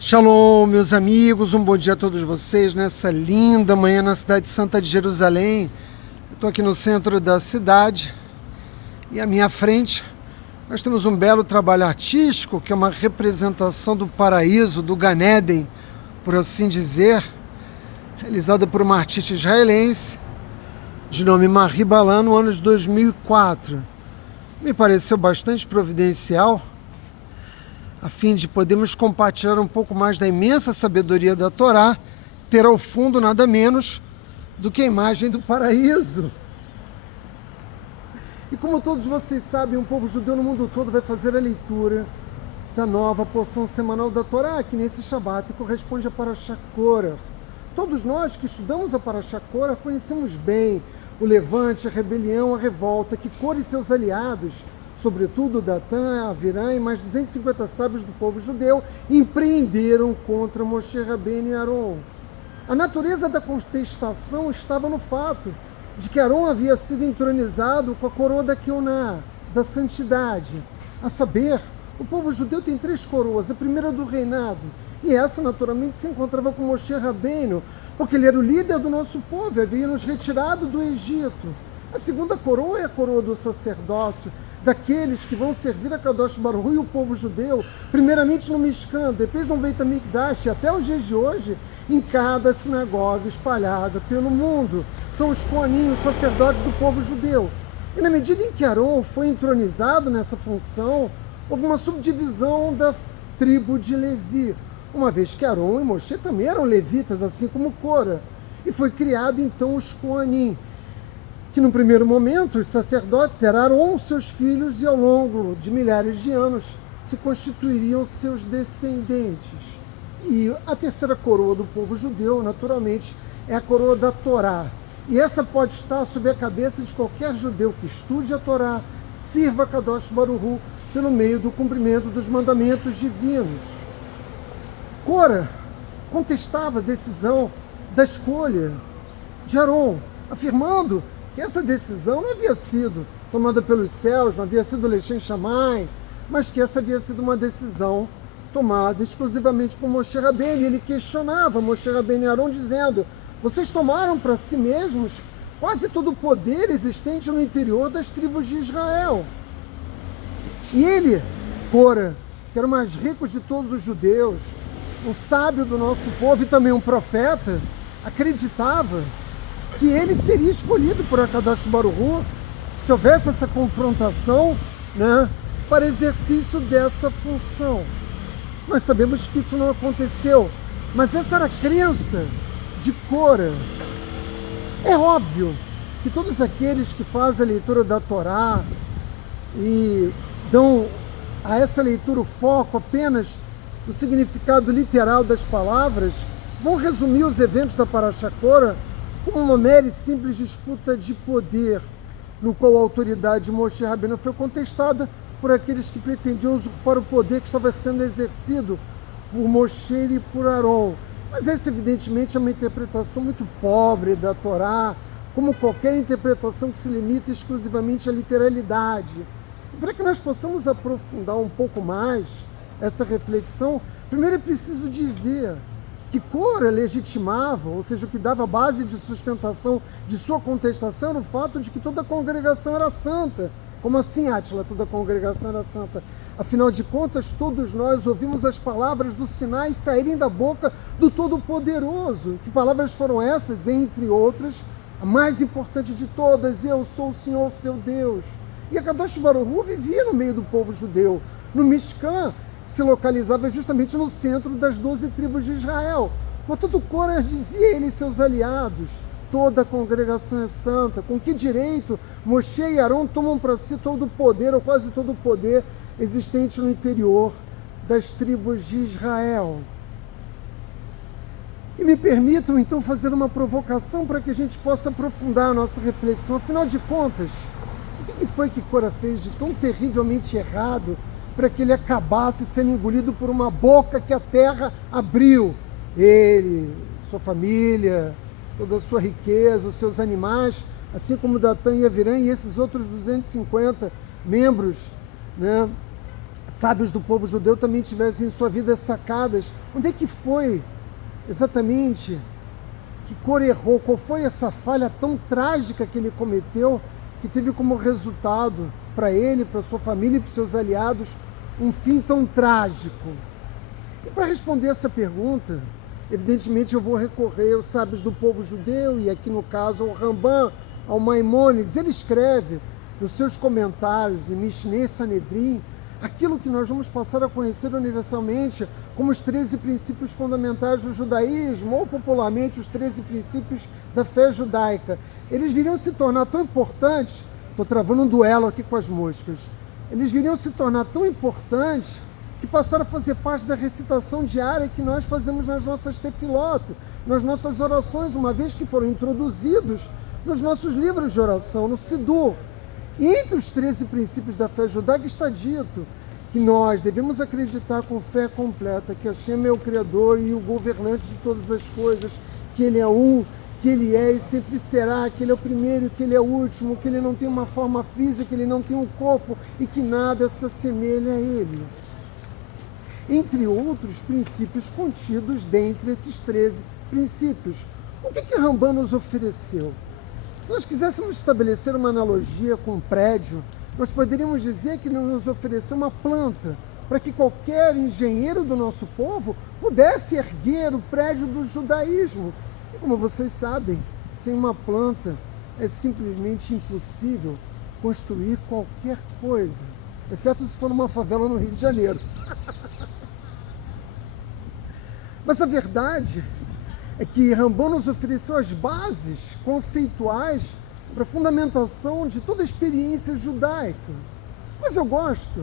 Shalom, meus amigos, um bom dia a todos vocês nessa linda manhã na cidade santa de Jerusalém. Eu estou aqui no centro da cidade e à minha frente nós temos um belo trabalho artístico que é uma representação do paraíso, do Gan Eden, por assim dizer, realizada por uma artista israelense de nome Marie Balan no ano de 2004. Me pareceu bastante providencial, a fim de podermos compartilhar um pouco mais da imensa sabedoria da Torá, ter ao fundo nada menos do que a imagem do paraíso. E como todos vocês sabem, o povo judeu no mundo todo vai fazer a leitura da nova porção semanal da Torá, que nesse Shabat corresponde a Parashat Korach. Todos nós que estudamos a Parashat Korach conhecemos bem o levante, a rebelião, a revolta que Korah e seus aliados, sobretudo Datã, Avirã e mais 250 sábios do povo judeu, empreenderam contra Moshe Rabbeinu e Aron. A natureza da contestação estava no fato de que Aron havia sido entronizado com a coroa da Keuná, da santidade. A saber, o povo judeu tem 3 coroas, a primeira do reinado, e essa naturalmente se encontrava com Moshe Rabbeinu, porque ele era o líder do nosso povo, havia nos retirado do Egito. A segunda coroa é a coroa do sacerdócio, daqueles que vão servir a Kadosh Baruch Hu e o povo judeu, primeiramente no Mishkan, depois no Beit HaMikdash, e até os dias de hoje, em cada sinagoga espalhada pelo mundo. São os Kohanim, os sacerdotes do povo judeu. E na medida em que Aron foi entronizado nessa função, houve uma subdivisão da tribo de Levi, uma vez que Aron e Moshe também eram levitas, assim como Korah, e foi criado então os Kohanim, que no primeiro momento os sacerdotes eram Aron, seus filhos, e ao longo de milhares de anos se constituiriam seus descendentes. E a terceira coroa do povo judeu, naturalmente, é a coroa da Torá. E essa pode estar sob a cabeça de qualquer judeu que estude a Torá, sirva a Kadosh Baruch Hu pelo meio do cumprimento dos mandamentos divinos. Korah contestava a decisão da escolha de Aron, afirmando que essa decisão não havia sido tomada pelos céus, não havia sido Lechem Shammai, mas que essa havia sido uma decisão tomada exclusivamente por Moshe Rabbeinu. Ele questionava Moshe Rabbeinu e Aron, dizendo: vocês tomaram para si mesmos quase todo o poder existente no interior das tribos de Israel. E ele, Korah, que era o mais rico de todos os judeus, um sábio do nosso povo e também um profeta, acreditava que ele seria escolhido por Akadosh Baruch Hu, se houvesse essa confrontação, para exercício dessa função. Nós sabemos que isso não aconteceu, mas essa era a crença de Korah. É óbvio que todos aqueles que fazem a leitura da Torá e dão a essa leitura o foco apenas no significado literal das palavras, vão resumir os eventos da Parashat Korah como uma mera e simples disputa de poder, no qual a autoridade de Moshe Rabbeinu foi contestada por aqueles que pretendiam usurpar o poder que estava sendo exercido por Moshe e por Aron. Mas essa, evidentemente, é uma interpretação muito pobre da Torá, como qualquer interpretação que se limita exclusivamente à literalidade. E para que nós possamos aprofundar um pouco mais essa reflexão, primeiro é preciso dizer que Korah legitimava, ou seja, o que dava base de sustentação de sua contestação era o fato de que toda a congregação era santa. Como assim, Átila, toda a congregação era santa? Afinal de contas, todos nós ouvimos as palavras do Sinai saírem da boca do Todo-Poderoso. Que palavras foram essas? Entre outras, a mais importante de todas: eu sou o Senhor, seu Deus. E a Kadosh Baruch Hu vivia no meio do povo judeu, no Mishkan, que se localizava justamente no centro das 12 tribos de Israel. Portanto, Korah dizia ele e seus aliados: toda a congregação é santa. Com que direito Moshe e Aron tomam para si todo o poder, ou quase todo o poder, existente no interior das tribos de Israel? E me permitam, então, fazer uma provocação para que a gente possa aprofundar a nossa reflexão. Afinal de contas, o que foi que Korah fez de tão terrivelmente errado para que ele acabasse sendo engolido por uma boca que a terra abriu? Ele, sua família, toda a sua riqueza, os seus animais, assim como Datã e Avirã e esses outros 250 membros sábios do povo judeu também tivessem em sua vida sacadas. Onde é que foi exatamente que Cor errou? Qual foi essa falha tão trágica que ele cometeu, que teve como resultado para ele, para sua família e para seus aliados um fim tão trágico? E para responder essa pergunta, evidentemente eu vou recorrer aos sábios do povo judeu, e aqui no caso ao Rambam, ao Maimônides. Ele escreve nos seus comentários em Mishneh Sanedrin aquilo que nós vamos passar a conhecer universalmente como os 13 princípios fundamentais do judaísmo, ou popularmente os 13 princípios da fé judaica. Eles viriam se tornar tão importantes, estou travando um duelo aqui com as moscas, eles viriam se tornar tão importantes que passaram a fazer parte da recitação diária que nós fazemos nas nossas tefilot, nas nossas orações, uma vez que foram introduzidos nos nossos livros de oração, no Sidur. E entre os 13 princípios da fé judaica está dito que nós devemos acreditar com fé completa que Hashem é o Criador e o governante de todas as coisas, que Ele é um, que Ele é e sempre será, que Ele é o primeiro, que Ele é o último, que Ele não tem uma forma física, que Ele não tem um corpo e que nada se assemelha a Ele. Entre outros princípios contidos dentre esses 13 princípios. O que Rambam nos ofereceu? Se nós quiséssemos estabelecer uma analogia com um prédio, nós poderíamos dizer que ele nos ofereceu uma planta para que qualquer engenheiro do nosso povo pudesse erguer o prédio do judaísmo. E como vocês sabem, sem uma planta é simplesmente impossível construir qualquer coisa, exceto se for numa favela no Rio de Janeiro. Mas a verdade é que Rambam nos ofereceu as bases conceituais para a fundamentação de toda a experiência judaica. Mas eu gosto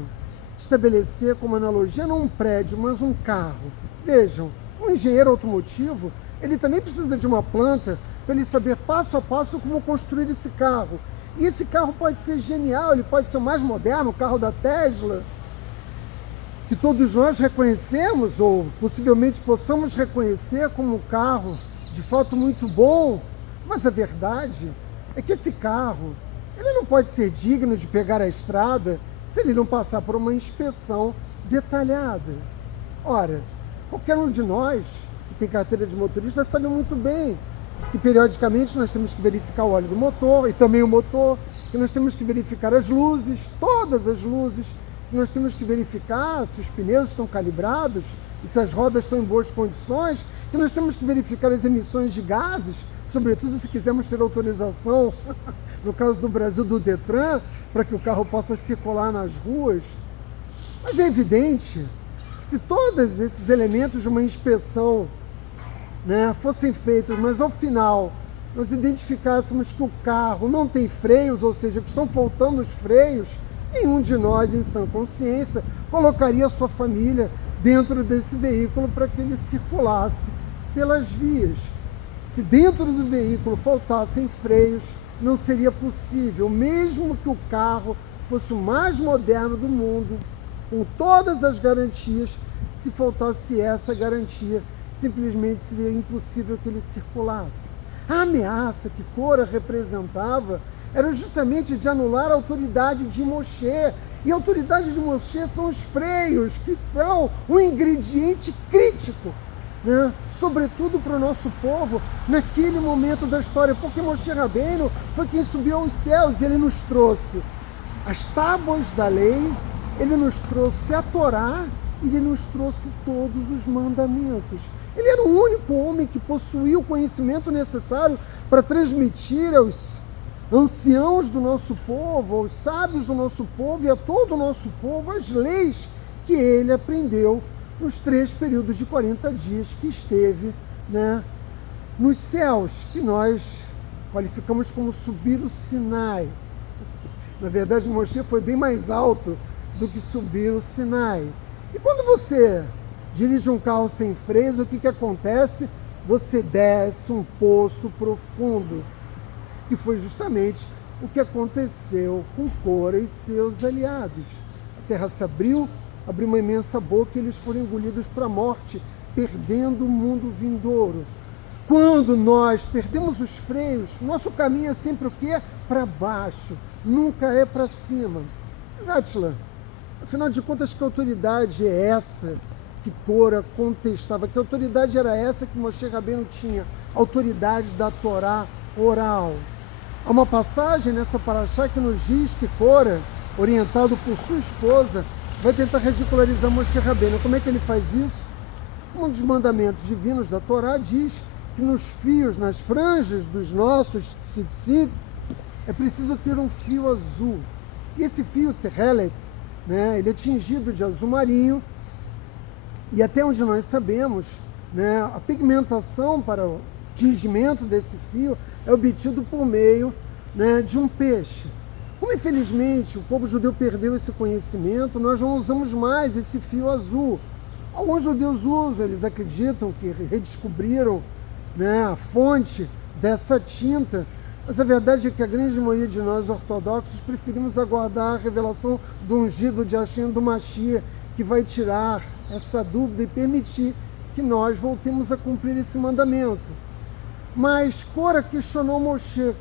de estabelecer como analogia não um prédio, mas um carro. Vejam, um engenheiro automotivo, ele também precisa de uma planta para ele saber passo a passo como construir esse carro. E esse carro pode ser genial, ele pode ser o mais moderno, o carro da Tesla, que todos nós reconhecemos, ou possivelmente possamos reconhecer como um carro de fato muito bom, mas a verdade é que esse carro, ele não pode ser digno de pegar a estrada se ele não passar por uma inspeção detalhada. Ora, qualquer um de nós que tem carteira de motorista sabe muito bem que periodicamente nós temos que verificar o óleo do motor e também o motor, que nós temos que verificar as luzes, todas as luzes, que nós temos que verificar se os pneus estão calibrados e se as rodas estão em boas condições, que nós temos que verificar as emissões de gases, sobretudo se quisermos ter autorização, no caso do Brasil, do Detran, para que o carro possa circular nas ruas. Mas é evidente que se todos esses elementos de uma inspeção, fossem feitos, mas ao final nós identificássemos que o carro não tem freios, ou seja, que estão faltando os freios, nenhum de nós, em sã consciência, colocaria a sua família dentro desse veículo para que ele circulasse pelas vias. Se dentro do veículo faltassem freios, não seria possível, mesmo que o carro fosse o mais moderno do mundo, com todas as garantias, se faltasse essa garantia, simplesmente seria impossível que ele circulasse. A ameaça que Cora representava era justamente de anular a autoridade de Moshe. E a autoridade de Moshe são os freios, que são um ingrediente crítico, sobretudo para o nosso povo, naquele momento da história, porque Moshe Rabbeinu foi quem subiu aos céus e ele nos trouxe as tábuas da lei, ele nos trouxe a Torá, ele nos trouxe todos os mandamentos. Ele era o único homem que possuía o conhecimento necessário para transmitir aos anciãos do nosso povo, aos sábios do nosso povo e a todo o nosso povo as leis que ele aprendeu nos 3 períodos de 40 dias que esteve nos céus, que nós qualificamos como subir o Sinai. Na verdade, Moshe foi bem mais alto do que subir o Sinai. E quando você dirige um carro sem freios, o que acontece? Você desce um poço profundo, que foi justamente o que aconteceu com Cora e seus aliados. A terra se abriu uma imensa boca e eles foram engolidos para a morte, perdendo o mundo vindouro. Quando nós perdemos os freios, nosso caminho é sempre o quê? Para baixo, nunca é para cima. Mas, Átila, Afinal de contas, que autoridade é essa que Cora contestava? Que autoridade era essa que Moshe Rabbeinu tinha? Autoridade da Torá oral. Há uma passagem nessa paraxá que nos diz que Cora, orientado por sua esposa, vai tentar ridicularizar Moshe Rabbeinu. Como é que ele faz isso? Um dos mandamentos divinos da Torá diz que nos fios, nas franjas dos nossos tzitzit, é preciso ter um fio azul. E esse fio terrelet, né, ele é tingido de azul marinho, e até onde nós sabemos, né, a pigmentação para o tingimento desse fio é obtido por meio, né, de um peixe. Como infelizmente o povo judeu perdeu esse conhecimento, nós não usamos mais esse fio azul. Alguns judeus usam, eles acreditam que redescobriram, né, a fonte dessa tinta, mas a verdade é que a grande maioria de nós ortodoxos preferimos aguardar a revelação do ungido de Hashem, do Mashiach, que vai tirar essa dúvida e permitir que nós voltemos a cumprir esse mandamento. Mas Cora questionou Moshe,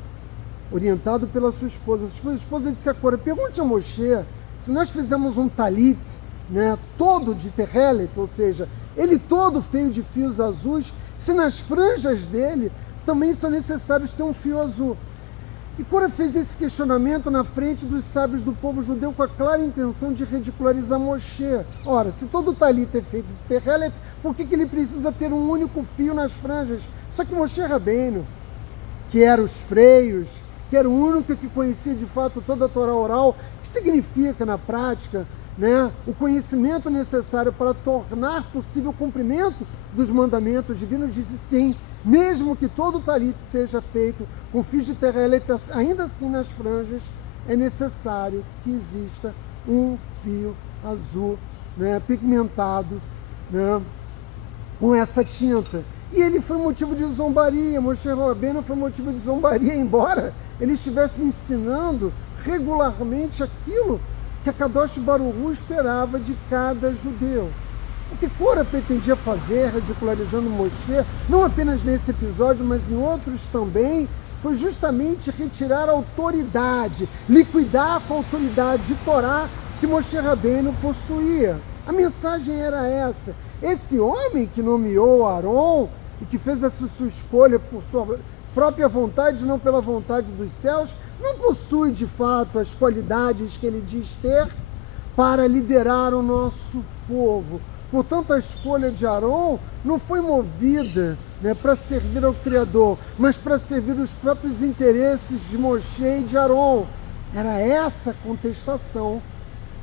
orientado pela sua esposa. Sua esposa disse a Cora: pergunte a Moshe se nós fizermos um talit, né, todo de terrelet, ou seja, ele todo feito de fios azuis, se nas franjas dele também são necessários ter um fio azul. E Cora fez esse questionamento na frente dos sábios do povo judeu com a clara intenção de ridicularizar Moshe. Ora, se todo o talit é feito de terrelet, por que ele precisa ter um único fio nas franjas? Só que Moshe Rabbeinu, que era os freios, que era o único que conhecia de fato toda a Torá oral, que significa na prática, né, o conhecimento necessário para tornar possível o cumprimento dos mandamentos divinos, disse sim, mesmo que todo o talit seja feito com fios de terrelet, ainda assim nas franjas é necessário que exista um fio azul, né, pigmentado, né, com essa tinta. E ele foi motivo de zombaria, Moshe Rabbeinu foi motivo de zombaria, embora ele estivesse ensinando regularmente aquilo que a Kadosh Baruch Hu esperava de cada judeu. O que Cora pretendia fazer, ridicularizando Moshe, não apenas nesse episódio, mas em outros também, foi justamente retirar a autoridade, liquidar com a autoridade de Torá que Moshe Rabbeinu possuía. A mensagem era essa: esse homem que nomeou Aron e que fez essa sua escolha por sua própria vontade, não pela vontade dos céus, não possui de fato as qualidades que ele diz ter para liderar o nosso povo. Portanto, a escolha de Aron não foi movida, né, para servir ao Criador, mas para servir os próprios interesses de Moshe e de Aron. Era essa a contestação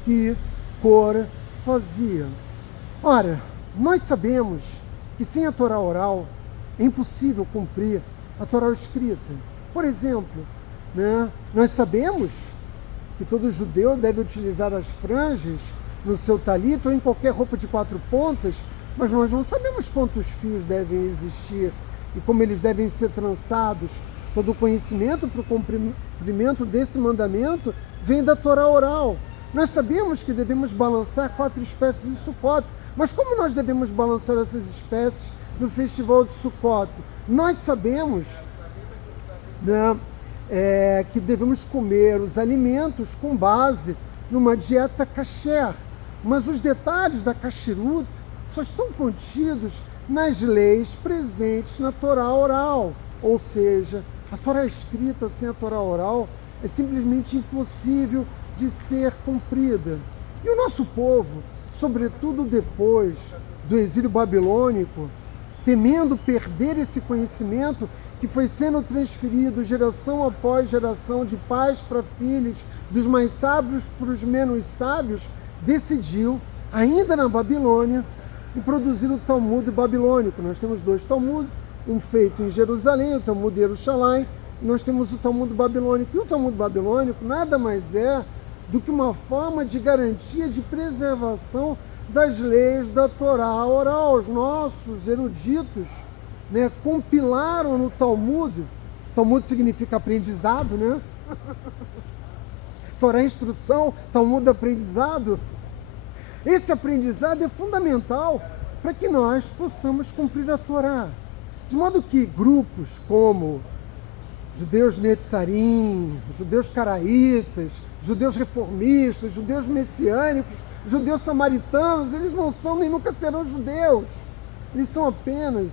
que Cora fazia. Ora, nós sabemos que sem a Torá oral é impossível cumprir a Torá escrita. Por exemplo, né, nós sabemos que todo judeu deve utilizar as franjas no seu talit ou em qualquer roupa de 4 pontas, mas nós não sabemos quantos fios devem existir e como eles devem ser trançados. Todo o conhecimento para o cumprimento desse mandamento vem da Torá oral. Nós sabemos que devemos balançar 4 espécies de Sukkot, mas como nós devemos balançar essas espécies no festival de Sukkot? Nós sabemos, né, que devemos comer os alimentos com base numa dieta kasher, mas os detalhes da kasherut só estão contidos nas leis presentes na Torá oral, ou seja, a Torá escrita sem a Torá oral é simplesmente impossível de ser cumprida. E o nosso povo, sobretudo depois do exílio babilônico, temendo perder esse conhecimento que foi sendo transferido geração após geração, de pais para filhos, dos mais sábios para os menos sábios, decidiu, ainda na Babilônia, produzir o Talmud babilônico. Nós temos 2 Talmud, um feito em Jerusalém, o Talmud de Jerusalém, e nós temos o Talmud babilônico. E o Talmud babilônico nada mais é do que uma forma de garantia de preservação das leis da Torá oral. Os nossos eruditos, né, compilaram no Talmud. Talmud significa aprendizado, né? Torá é instrução, Talmud é aprendizado. Esse aprendizado é fundamental para que nós possamos cumprir a Torá. De modo que grupos como judeus netzarim, judeus caraítas, judeus reformistas, judeus messiânicos, judeus samaritanos, eles não são nem nunca serão judeus. Eles são apenas,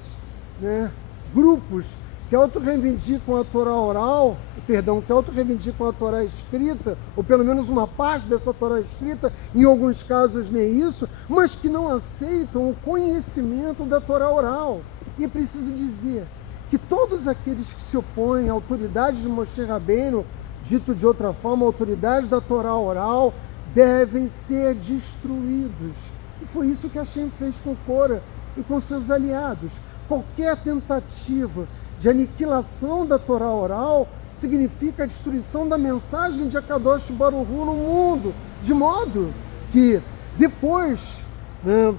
né, grupos que auto-reivindicam a Torá oral, que auto-reivindicam a Torá escrita, ou pelo menos uma parte dessa Torá escrita, em alguns casos nem isso, mas que não aceitam o conhecimento da Torá oral. E é preciso dizer que todos aqueles que se opõem à autoridade de Moshe Rabbeinu, dito de outra forma, a autoridade da Torá oral, devem ser destruídos. E foi isso que Hashem fez com Cora e com seus aliados. Qualquer tentativa de aniquilação da Torá oral significa a destruição da mensagem de Akadosh Baruch Hu no mundo, de modo que depois, né,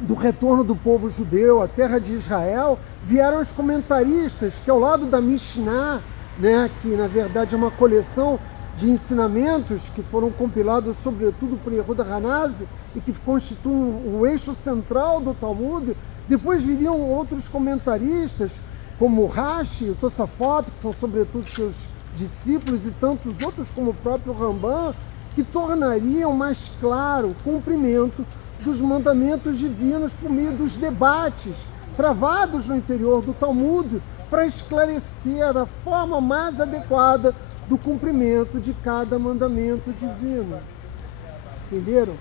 do retorno do povo judeu à terra de Israel, vieram os comentaristas que ao lado da Mishnah, né, que na verdade é uma coleção de ensinamentos que foram compilados sobretudo por Yehuda Hanazi e que constituem o eixo central do Talmud. Depois viriam outros comentaristas, como o Rashi, o Tosafot, que são sobretudo seus discípulos, e tantos outros, como o próprio Rambam, que tornariam mais claro o cumprimento dos mandamentos divinos por meio dos debates travados no interior do Talmud para esclarecer a forma mais adequada do cumprimento de cada mandamento divino. Entenderam?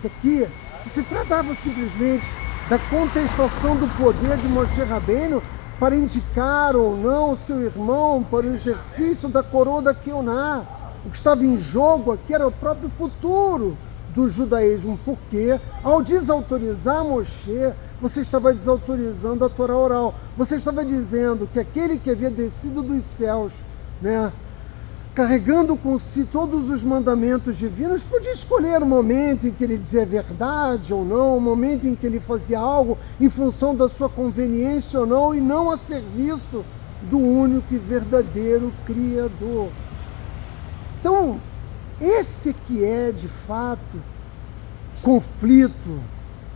Que aqui não se tratava simplesmente da contestação do poder de Moshe Rabbeinu para indicar ou não o seu irmão para o exercício da coroa da Keuná. O que estava em jogo aqui era o próprio futuro do judaísmo, porque ao desautorizar Moshe, você estava desautorizando a Torá oral. Você estava dizendo que aquele que havia descido dos céus, né, carregando com si todos os mandamentos divinos, podia escolher o momento em que ele dizia a verdade ou não, o momento em que ele fazia algo em função da sua conveniência ou não, e não a serviço do único e verdadeiro Criador. Então, esse que é, de fato, conflito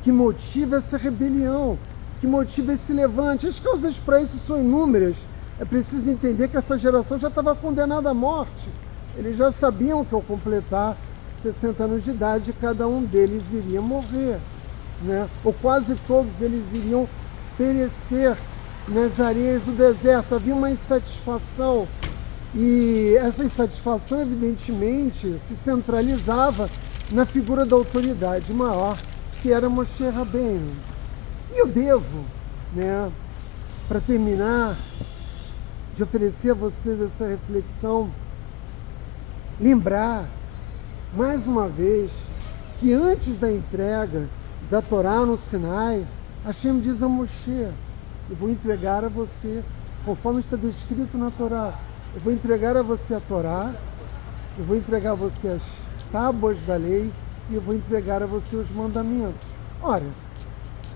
que motiva essa rebelião, que motiva esse levante. As causas para isso são inúmeras. É preciso entender que essa geração já estava condenada à morte. Eles já sabiam que ao completar 60 anos de idade, cada um deles iria morrer, né? Ou quase todos eles iriam perecer nas areias do deserto. Havia uma insatisfação, e essa insatisfação, evidentemente, se centralizava na figura da autoridade maior, que era Moshe Rabbeinu. E eu devo, né, para terminar, de oferecer a vocês essa reflexão, lembrar, mais uma vez, que antes da entrega da Torá no Sinai, Hashem diz a Moshe: eu vou entregar a você, conforme está descrito na Torá, eu vou entregar a você a Torá, eu vou entregar a você as tábuas da lei e eu vou entregar a você os mandamentos. Ora,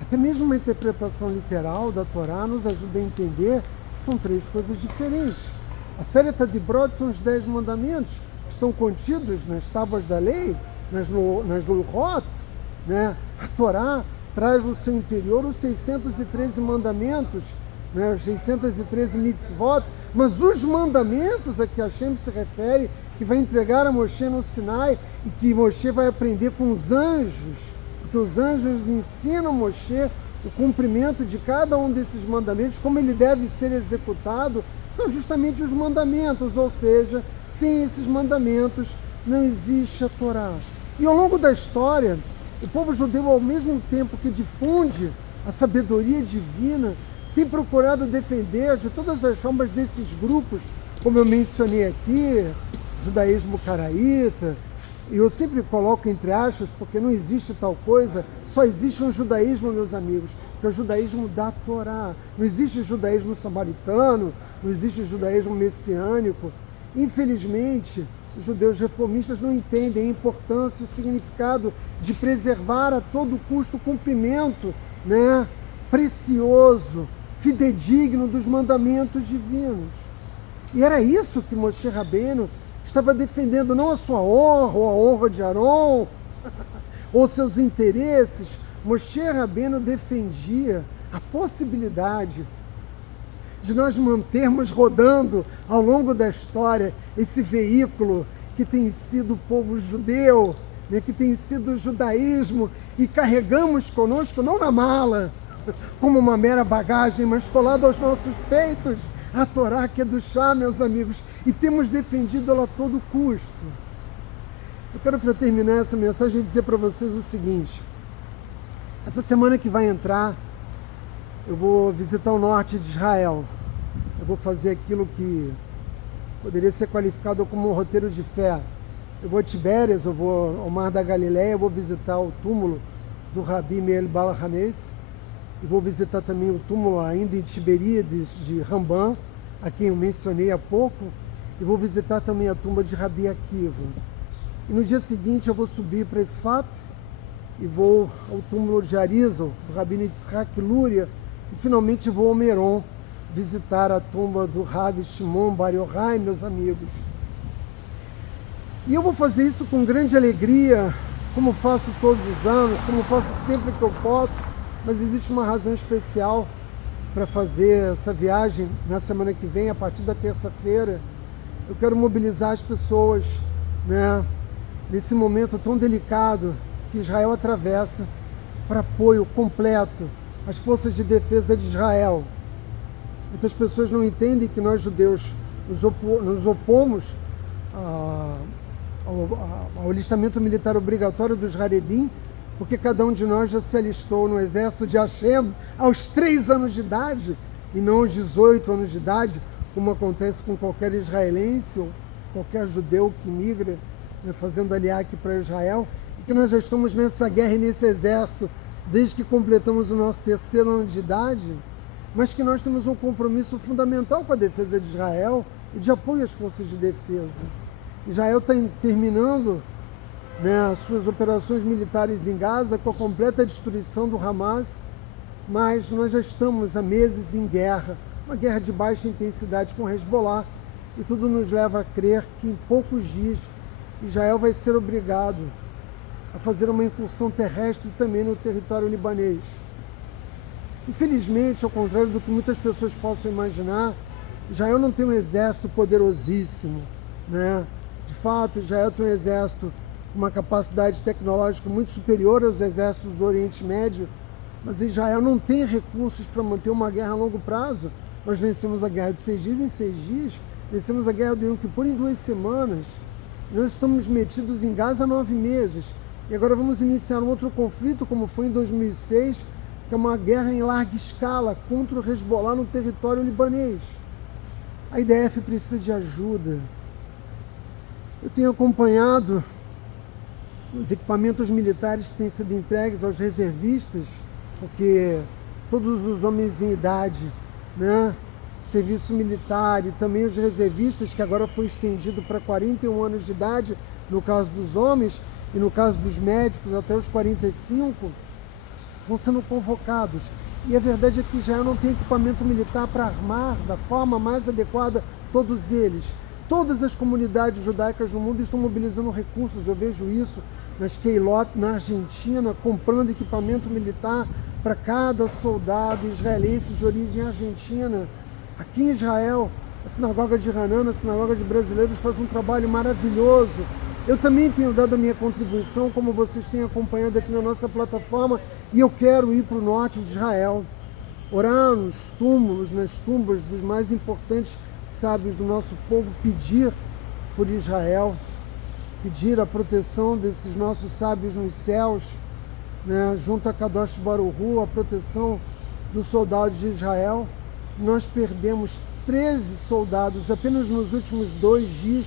até mesmo uma interpretação literal da Torá nos ajuda a entender que são três coisas diferentes. A Séreta de Brod são os 10 mandamentos que estão contidos nas tábuas da lei, nas Luchot, né? A Torá traz no seu interior os 613 mandamentos, né? Os 613 mitzvot, mas os mandamentos a que Hashem se refere, que vai entregar a Moshe no Sinai e que Moshe vai aprender com os anjos, porque os anjos ensinam a Moshe o cumprimento de cada um desses mandamentos, como ele deve ser executado, são justamente os mandamentos, ou seja, sem esses mandamentos não existe a Torá. E ao longo da história, o povo judeu, ao mesmo tempo que difunde a sabedoria divina, tem procurado defender de todas as formas desses grupos, como eu mencionei aqui, judaísmo caraíta, e eu sempre coloco entre aspas, porque não existe tal coisa, só existe um judaísmo, meus amigos, que é o judaísmo da Torá. Não existe judaísmo samaritano, não existe judaísmo messiânico. Infelizmente, os judeus reformistas não entendem a importância e o significado de preservar a todo custo o cumprimento, né, precioso, fidedigno dos mandamentos divinos. E era isso que Moshe Rabbeinu estava defendendo, não a sua honra, ou a honra de Aron, ou seus interesses. Moshe Rabbeinu defendia a possibilidade de nós mantermos rodando ao longo da história esse veículo que tem sido o povo judeu, né, que tem sido o judaísmo, e carregamos conosco, não na mala, como uma mera bagagem, mas colado aos nossos peitos, a Torá que é do chá, meus amigos, e temos defendido ela a todo custo. Eu quero, para terminar essa mensagem, dizer para vocês o seguinte: essa semana que vai entrar, eu vou visitar o norte de Israel. Eu vou fazer aquilo que poderia ser qualificado como um roteiro de fé. Eu vou a Tibérias, eu vou ao Mar da Galileia, eu vou visitar o túmulo do Rabi Meir Baal HaNes, e vou visitar também o túmulo ainda em Tiberíades de Rambam, a quem eu mencionei há pouco, e vou visitar também a tumba de Rabi Akiva. E no dia seguinte eu vou subir para Esfat e vou ao túmulo de Arizal, do Rabino Yitzhak Luria, e finalmente vou ao Meron visitar a tumba do Rabi Shimon Bar Yochai, meus amigos. E eu vou fazer isso com grande alegria, como faço todos os anos, como faço sempre que eu posso, mas existe uma razão especial para fazer essa viagem na semana que vem, a partir da terça-feira. Eu quero mobilizar as pessoas, né, nesse momento tão delicado que Israel atravessa, para apoio completo às forças de defesa de Israel. Muitas pessoas não entendem que nós judeus nos opomos ao alistamento militar obrigatório dos Haredim, porque cada um de nós já se alistou no exército de Hashem aos 3 anos de idade, e não aos 18 anos de idade, como acontece com qualquer israelense ou qualquer judeu que migra, né, fazendo aliaque para Israel, e que nós já estamos nessa guerra e nesse exército desde que completamos o nosso 3º ano de idade, mas que nós temos um compromisso fundamental com a defesa de Israel e de apoio às forças de defesa. Israel está terminando, né, as suas operações militares em Gaza com a completa destruição do Hamas, mas nós já estamos há meses em guerra, uma guerra de baixa intensidade com Hezbollah, e tudo nos leva a crer que em poucos dias Israel vai ser obrigado a fazer uma incursão terrestre também no território libanês. Infelizmente, ao contrário do que muitas pessoas possam imaginar, Israel não tem um exército poderosíssimo, né? De fato, Israel tem um exército com uma capacidade tecnológica muito superior aos exércitos do Oriente Médio, mas Israel não tem recursos para manter uma guerra a longo prazo. Nós vencemos a guerra de 6 dias em 6 dias, vencemos a guerra do Yom Kippur em 2 semanas, nós estamos metidos em Gaza há 9 meses, e agora vamos iniciar um outro conflito, como foi em 2006, que é uma guerra em larga escala contra o Hezbollah no território libanês. A IDF precisa de ajuda. Eu tenho acompanhado os equipamentos militares que têm sido entregues aos reservistas, porque todos os homens em idade, né, serviço militar, e também os reservistas, que agora foi estendido para 41 anos de idade, no caso dos homens, e no caso dos médicos até os 45, estão sendo convocados. E a verdade é que Israel não tem equipamento militar para armar da forma mais adequada todos eles. Todas as comunidades judaicas no mundo estão mobilizando recursos. Eu vejo isso nas Keilot, na Argentina, comprando equipamento militar para cada soldado israelense de origem argentina. Aqui em Israel, a sinagoga de Hanan, a sinagoga de brasileiros, faz um trabalho maravilhoso. Eu também tenho dado a minha contribuição, como vocês têm acompanhado aqui na nossa plataforma, e eu quero ir para o norte de Israel, orar nos túmulos, nas tumbas dos mais importantes sábios do nosso povo, pedir por Israel, pedir a proteção desses nossos sábios nos céus, né, junto a Kadosh Baruch Hu, a proteção dos soldados de Israel. Nós perdemos 13 soldados apenas nos últimos 2 dias.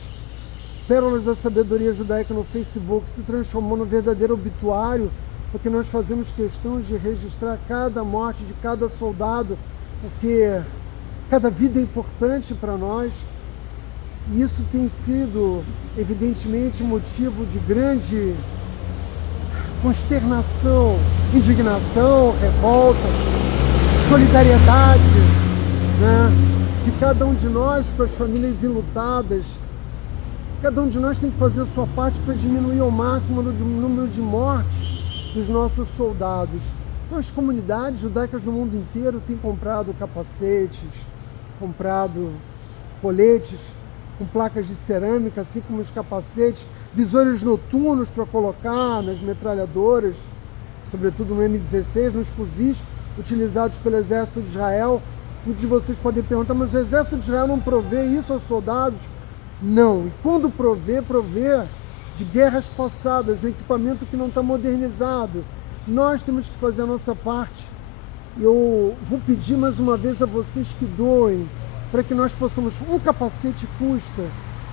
Pérolas da Sabedoria Judaica no Facebook se transformou num verdadeiro obituário, porque nós fazemos questão de registrar cada morte de cada soldado, porque cada vida é importante para nós, e isso tem sido, evidentemente, motivo de grande consternação, indignação, revolta, solidariedade, né, de cada um de nós com as famílias enlutadas. Cada um de nós tem que fazer a sua parte para diminuir ao máximo o número de mortes dos nossos soldados. Então, as comunidades judaicas do mundo inteiro têm comprado capacetes, comprado coletes com placas de cerâmica, assim como os capacetes, visores noturnos para colocar nas metralhadoras, sobretudo no M16, nos fuzis utilizados pelo Exército de Israel. Muitos de vocês podem perguntar, mas o Exército de Israel não provê isso aos soldados? Não. E quando provê de guerras passadas, um equipamento que não está modernizado. Nós temos que fazer a nossa parte. Eu vou pedir mais uma vez a vocês que doem, para que nós possamos... Um capacete custa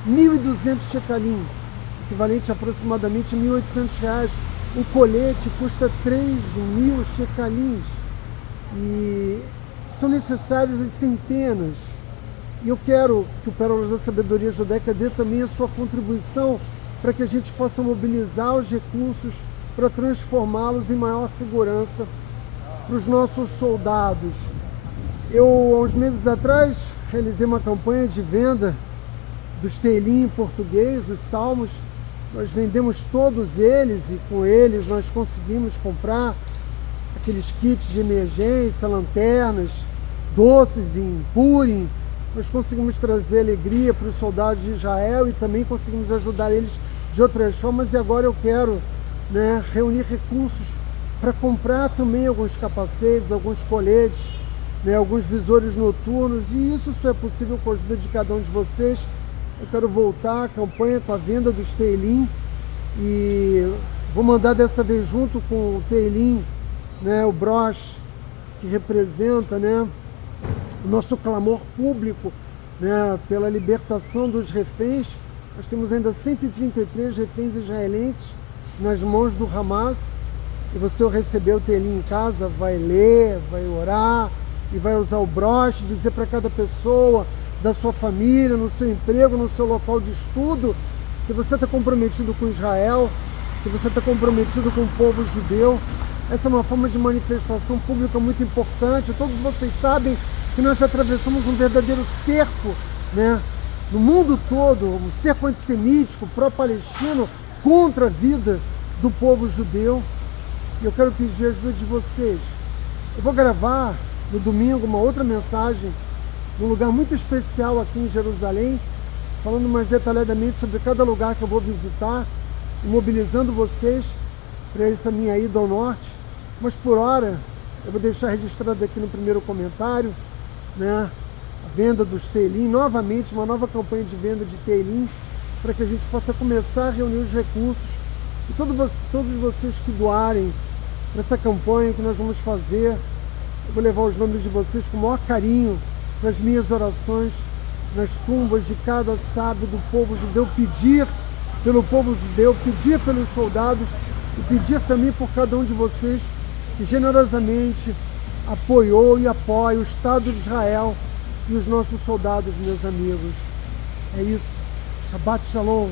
1.200 shekalim, equivalente a aproximadamente R$1.800. Um colete custa 3.000 shekalins. E são necessários as centenas. E eu quero que o Pérolas da Sabedoria Judaica dê também a sua contribuição para que a gente possa mobilizar os recursos para transformá-los em maior segurança para os nossos soldados. Eu, há uns meses atrás, realizei uma campanha de venda dos Teilim em português, os Salmos. Nós vendemos todos eles e com eles nós conseguimos comprar aqueles kits de emergência, lanternas, doces em Purim. Nós conseguimos trazer alegria para os soldados de Israel e também conseguimos ajudar eles de outras formas. E agora eu quero, reunir recursos para comprar também alguns capacetes, alguns coletes, alguns visores noturnos. E isso só é possível com a ajuda de cada um de vocês. Eu quero voltar à campanha com a venda dos Teilim e vou mandar dessa vez junto com o Teilim, o broche que representa, o nosso clamor público, pela libertação dos reféns. Nós temos ainda 133 reféns israelenses nas mãos do Hamas. E você, ao receber o Teilim em casa, vai ler, vai orar e vai usar o broche, dizer para cada pessoa da sua família, no seu emprego, no seu local de estudo, que você está comprometido com Israel, que você está comprometido com o povo judeu. Essa é uma forma de manifestação pública muito importante. Todos vocês sabem que nós atravessamos um verdadeiro cerco, no mundo todo, um cerco antissemítico, pró-palestino, contra a vida do povo judeu. E eu quero pedir a ajuda de vocês. Eu vou gravar no domingo uma outra mensagem num lugar muito especial aqui em Jerusalém, falando mais detalhadamente sobre cada lugar que eu vou visitar e mobilizando vocês para essa minha ida ao norte. Mas por hora, eu vou deixar registrado aqui no primeiro comentário, a venda dos Teilim, novamente uma nova campanha de venda de Teilim, para que a gente possa começar a reunir os recursos. E todos vocês que doarem para essa campanha que nós vamos fazer, eu vou levar os nomes de vocês com o maior carinho para as minhas orações nas tumbas de cada sábio do povo judeu, pedir pelo povo judeu, pedir pelos soldados e pedir também por cada um de vocês que generosamente apoiou e apoia o Estado de Israel e os nossos soldados, meus amigos. É isso. Shabbat Shalom.